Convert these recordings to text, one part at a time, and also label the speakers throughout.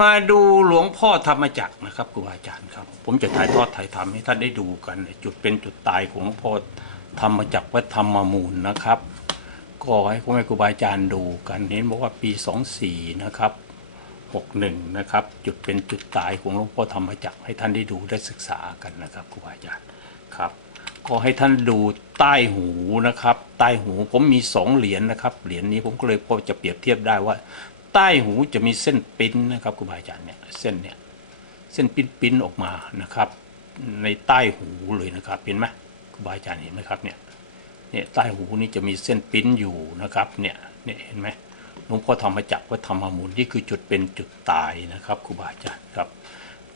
Speaker 1: มาดูหลวงพ่อธรรมจักรนะครับครูอาจารย์ครับ ผมจะถ่ายทอดถ่ายทำให้ท่านได้ดูกัน จุดเป็นจุดตายของหลวงพ่อธรรมจักรวัดธรรมมูลนะครับ ก็ให้พ่อแม่ครูบาอาจารย์ดูกันเห็นบอกว่าปี24นะครับ61นะครับจุดเป็นจุดตายของหลวงพ่อธรรมจักรให้ท่านได้ดูได้ศึกษากันนะครับครูบาอาจารย์ครับก็ให้ท่านดูใต้หูนะครับ ใต้หูผมมีสองเหรียญนะครับเหรียญนี้ผมก็เลยพอจะเปรียบเทียบได้ว่า ใต้หูจะมีเส้นปิ้นนะครับครูบาอาจารย์เนี่ยเส้นเนี่ยเส้นปิ้นปิ้นออกมานะครับ ในใต้หูเลยนะครับเห็นไหมครูบาอาจารย์เห็นไหมครับเนี่ยเนี่ยใต้หูนี่จะมีเส้นปิ้นอยู่นะครับเนี่ยเนี่ยเห็นไหมหลวงพ่อธรรมจักรวัดธรรมมูลนี่คือจุดเป็นจุดตายนะครับครูบาอาจารย์ครับ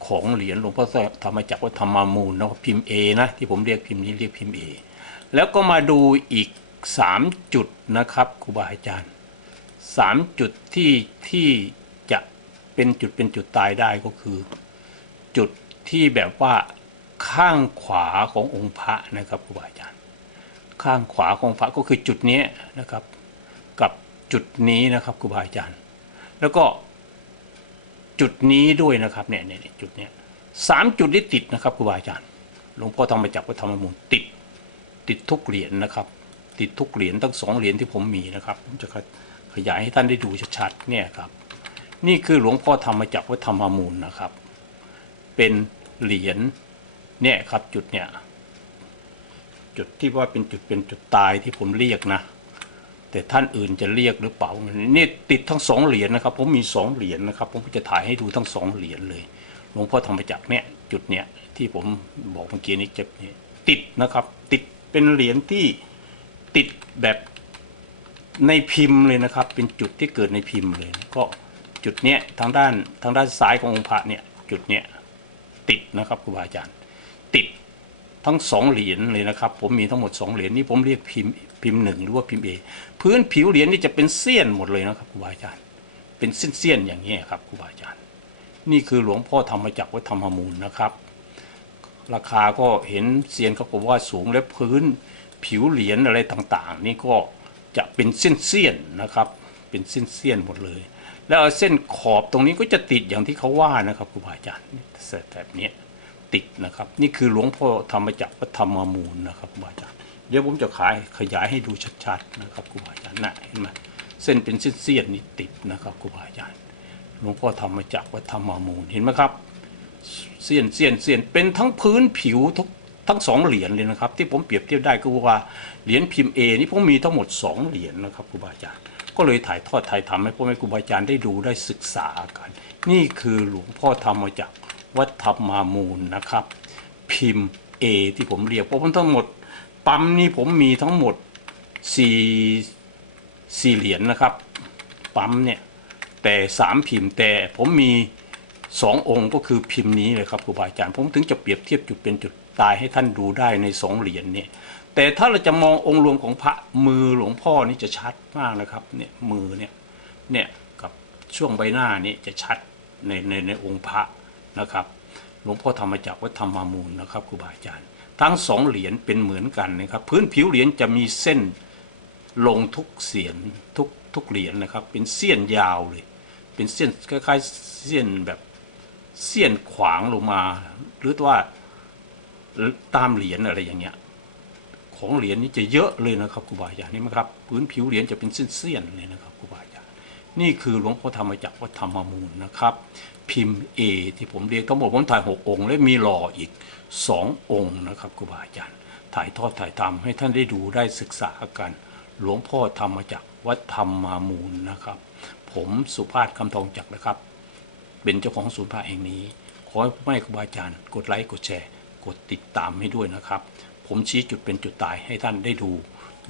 Speaker 1: ของเหรียญหลวงพ่อธรรมจักรวัดธรรมมูลนะพิมพ์ A นะที่ผมเรียกพิมพ์นี้เรียกพิมพ์ A แล้วก็มาดูอีก 3 จุดนะครับครูบาอาจารย์ สามจุดที่ที่จะเป็นจุดเป็นจุดตายได้ก็คือ จุดที่แบบว่าข้างขวาขององค์พระนะครับครูบาอาจารย์ ข้างขวาของพระก็คือจุดนี้นะครับ กับจุดนี้นะครับครูบาอาจารย์ แล้วก็จุดนี้ด้วยนะครับเนี่ยเนี่ยจุดเนี้ยสามจุดที่ติดนะครับครูบาอาจารย์หลวงพ่อทำมาจากวัดธรรมมูลติดติดทุกเหรียญนะครับ ติดทุกเหรียญทั้งสองเหรียญที่ผมมีนะครับผมจะ ขยายให้ท่านได้ดูชัดๆเนี่ยครับ นี่คือหลวงพ่อธรรมจักรวัดธรรมมูลนะครับ เป็นเหรียญเนี่ยครับจุดเนี่ยจุดที่ว่าเป็นจุดเป็นจุดตายที่ผมเรียกนะ แต่ท่านอื่นจะเรียกหรือเปล่านี่ติดทั้งสองเหรียญนะครับ ผมมีสองเหรียญนะครับ ผมจะถ่ายให้ดูทั้งสองเหรียญเลยหลวงพ่อธรรมจักรเนี่ยจุดเนี่ยที่ผมบอกเมื่อกี้นี้จะติดนะครับ ติดเป็นเหรียญที่ติดแบบ ในพิมพ์เลยนะครับ เป็นจุดที่เกิดในพิมพ์เลย ก็จุดเนี้ยทางด้านทางด้านซ้ายขององค์พระเนี่ยจุดเนี้ยติดนะครับครูบาอาจารย์ ติดทั้งสองเหรียญเลยนะครับ ผมมีทั้งหมดสองเหรียญนี่ผมเรียกพิมพ์พิมพ์หนึ่งหรือว่าพิมพ์เอพื้นผิวเหรียญนี่จะเป็นเสี้ยนหมดเลยนะครับครูบาอาจารย์ เป็นเส้นๆอย่างนี้ยครับครูบาอาจารย์ นี่คือหลวงพ่อธรรมจักรวัดธรรมมูลนะครับ ราคาก็เห็นเซียนเขาบอกว่าสูงและพื้นผิวเหรียญอะไรต่างๆ นี่ก็ จะเป็นเส้นๆนะครับ เป็นเส้นๆหมดเลย แล้วเส้นขอบตรงนี้ก็จะติดอย่างที่เขาว่านะครับครูบาอาจารย์แบบนี้ติดนะครับ นี่คือหลวงพ่อธรรมจักรธรรมมูลนะครับครูบาอาจารย์เดี๋ยวผมจะขายขยายให้ดูชัดๆนะครับครูบาอาจารย์นะเห็นไหมเส้นเป็นเส้นๆนี่ติดนะครับครูบาอาจารย์หลวงพ่อธรรมจักรธรรมมูลเห็นไหมครับเสี้ยนเสี้ยนเสี้ยนเป็นทั้งพื้นผิวทุก ทั้งสองเหรียญเลยนะครับ ที่ผมเปรียบเทียบได้ก็ว่าเหรียญพิมพ์เอนี่ผมมีทั้งหมดสองเหรียญนะครับครูบาอาจารย์ก็เลยถ่ายทอดถ่ายทำให้พ่อแม่ครูบาอาจารย์ได้ดูได้ศึกษากัน นี่คือหลวงพ่อธรรมจากวัดธรรมามูลนะครับ พิมพ์เอที่ผมเรียกเพราะผมทั้งหมดปั๊มนี่ผมมีทั้งหมดสี่สี่เหรียญนะครับ ปั๊มเนี่ยแต่สามพิมพ์แต่ผมมีสององค์ก็คือพิมพ์นี้เลยครับครูบาอาจารย์ผมถึงจะเปรียบเทียบจุดเป็นจุด ตายให้ท่านดูได้ในสองเหรียญเนี่ย แต่ถ้าเราจะมององค์รวมของพระมือหลวงพ่อนี่จะชัดมากนะครับเนี่ยมือเนี่ยเนี่ยกับช่วงใบหน้านี่จะชัดในในในองค์พระนะครับหลวงพ่อธรรมจักรวัดธรรมามูลนะครับครูบาอาจารย์ ทั้งสองเหรียญเป็นเหมือนกันนะครับ พื้นผิวเหรียญจะมีเส้นลงทุกเสียนทุกทุกเหรียญนะครับ เป็นเสี้ยนยาวเลย เป็นเส้นคล้ายๆเส้นแบบเสี้ยนขวางลงมา หรือว่า ตามเหรียญอะไรอย่างเงี้ยของเหรียญนี้จะเยอะเลยนะครับครูบาอาจารย์นี่ไหมครับพื้นผิวเหรียญจะเป็นเส้นๆเลยนะครับครูบาอาจารย์นี่คือหลวงพ่อธรรมจักรวัดธรรมมูลนะครับ พิมพ์เอที่ผมเรียกทั้งหมดผมถ่ายหกองค์ และมีหล่ออีกสององค์นะครับครูบาอาจารย์ถ่ายทอดถ่ายทำให้ท่านได้ดูได้ศึกษากัน หลวงพ่อธรรมจักรวัดธรรมามูลนะครับ ผมสุภาพคำทองจักรนะครับ เป็นเจ้าของศูนย์พระแห่งนี้ขอให้ผู้ให้ครูบาอาจารย์ กดไลค์กดแชร์ กดติดตามให้ด้วยนะครับ ผมชี้จุดเป็นจุดตายให้ท่านได้ดู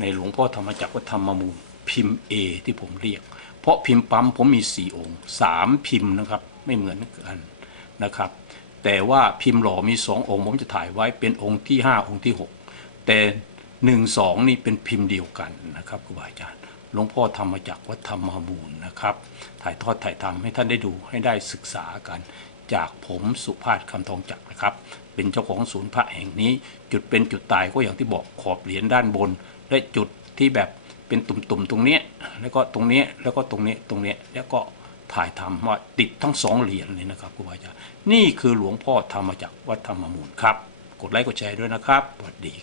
Speaker 1: ในหลวงพ่อธรรมจักรวัดธรรมมูลพิมพ์ A ที่ผมเรียก เพราะพิมพ์ปั๊มผมมี 4 องค์ 3 พิมพ์นะครับ ไม่เหมือนกันนะครับ แต่ว่าพิมพ์หล่อมี 2 องค์ ผมจะถ่ายไว้เป็นองค์ที่ 5 องค์ที่ 6 แต่ 1 2 นี่เป็นพิมพ์เดียวกันนะครับครูบาอาจารย์หลวงพ่อธรรมจักรวัดธรรมมูลนะครับ ถ่ายทอดถ่ายทำให้ท่านได้ดูให้ได้ศึกษากัน จากผมสุภาพคำทองจักรนะครับ เป็นเจ้าของศูนย์พระแห่งนี้ จุดเป็นจุดตายก็อย่างที่บอกขอบเหรียญด้านบน และจุดที่แบบเป็นตุ่มๆตรงนี้แล้วก็ตรงนี้แล้วก็ตรงนี้ตรงนี้แล้วก็ถ่ายทำว่าติดทั้งสองเหรียญเลยนะครับครูบาอาจารย์นี่คือหลวงพ่อธรรมจักวัดธรรมมูลครับ กดไลค์กดแชร์ด้วยนะครับสวัสดี